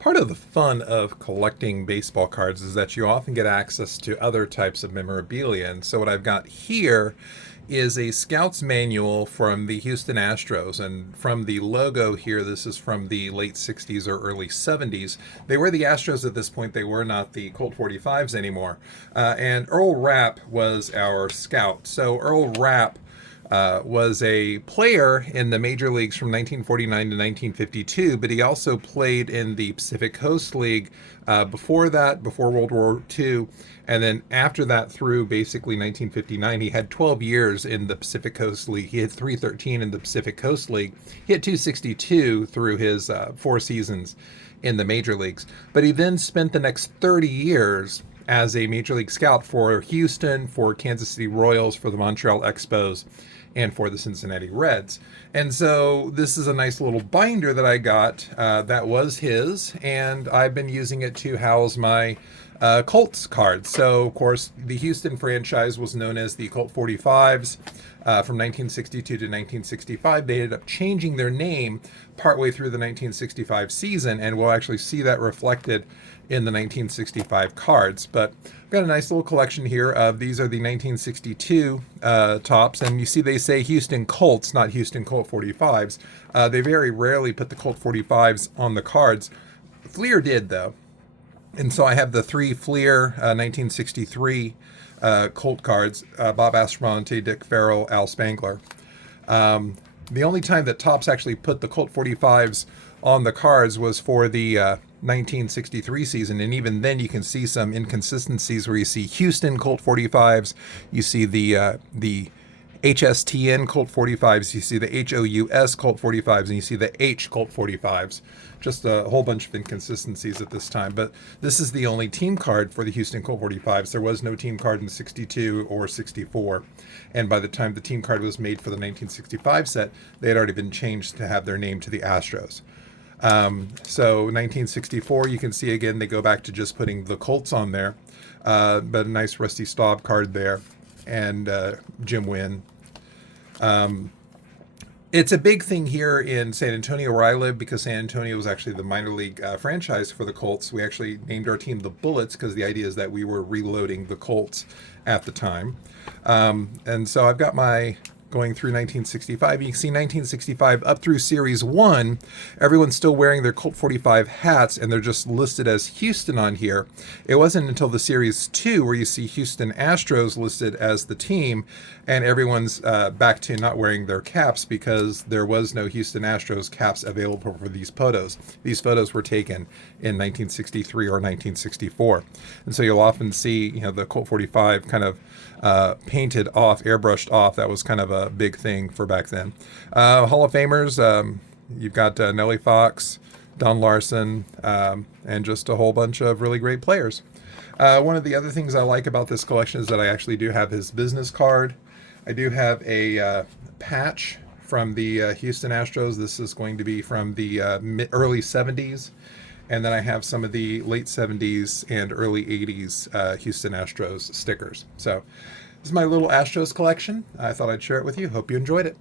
Part of the fun of collecting baseball cards is that you often get access to other types of memorabilia. And so, what I've got here is a scout's manual from the Houston Astros. And from the logo here, this is from the late 60s or early 70s. They were the Astros at this point, they were not the Colt 45s anymore. And Earl Rapp was our scout. So, Earl Rapp was a player in the major leagues from 1949 to 1952, but he also played in the Pacific Coast League before that, before World War II. And then after that, through basically 1959, he had 12 years in the Pacific Coast League. He had 313 in the Pacific Coast League. He had 262 through his 4 seasons in the major leagues. But he then spent the next 30 years as a major league scout for Houston, for Kansas City Royals, for the Montreal Expos, and for the Cincinnati Reds. And so this is a nice little binder that I got that was his, and I've been using it to house my Colts cards. So, of course, the Houston franchise was known as the Colt 45s from 1962 to 1965. They ended up changing their name partway through the 1965 season, and we'll actually see that reflected in the 1965 cards. But I've got a nice little collection here of these are the 1962 tops, and you see they say Houston Colts, not Houston Colt 45s. They very rarely put the Colt 45s on the cards. Fleer did, though. And so I have the 3 Fleer 1963 Colt cards, Bob Aspromonte, Dick Farrell, Al Spangler. The only time that Topps actually put the Colt 45s on the cards was for the 1963 season, and even then you can see some inconsistencies where you see Houston Colt 45s, you see the HSTN Colt 45s, you see the HOUS Colt 45s, and you see the H Colt 45s. Just a whole bunch of inconsistencies at this time. But this is the only team card for the Houston Colt 45s. There was no team card in 62 or 64. And by the time the team card was made for the 1965 set, they had already been changed to have their name to the Astros. So 1964, you can see again, they go back to just putting the Colts on there. But a nice Rusty Staub card there. And Jim Wynn. It's a big thing here in San Antonio where I live because San Antonio was actually the minor league franchise for the Colts. We actually named our team the Bullets because the idea is that we were reloading the Colts at the time. And so I've got my going through 1965. You can see 1965 up through Series 1, everyone's still wearing their Colt 45 hats, and they're just listed as Houston on here. It wasn't until the Series 2 where you see Houston Astros listed as the team, and everyone's back to not wearing their caps because there was no Houston Astros caps available for these photos. These photos were taken in 1963 or 1964. And so you'll often see, the Colt 45 kind of painted off, airbrushed off. That was kind of a big thing for back then. Hall of Famers, you've got Nellie Fox, Don Larson, and just a whole bunch of really great players. One of the other things I like about this collection is that I actually do have his business card. I do have a patch from the Houston Astros. This is going to be from the early 70s. And then I have some of the late 70s and early 80s Houston Astros stickers. So this is my little Astros collection. I thought I'd share it with you. Hope you enjoyed it.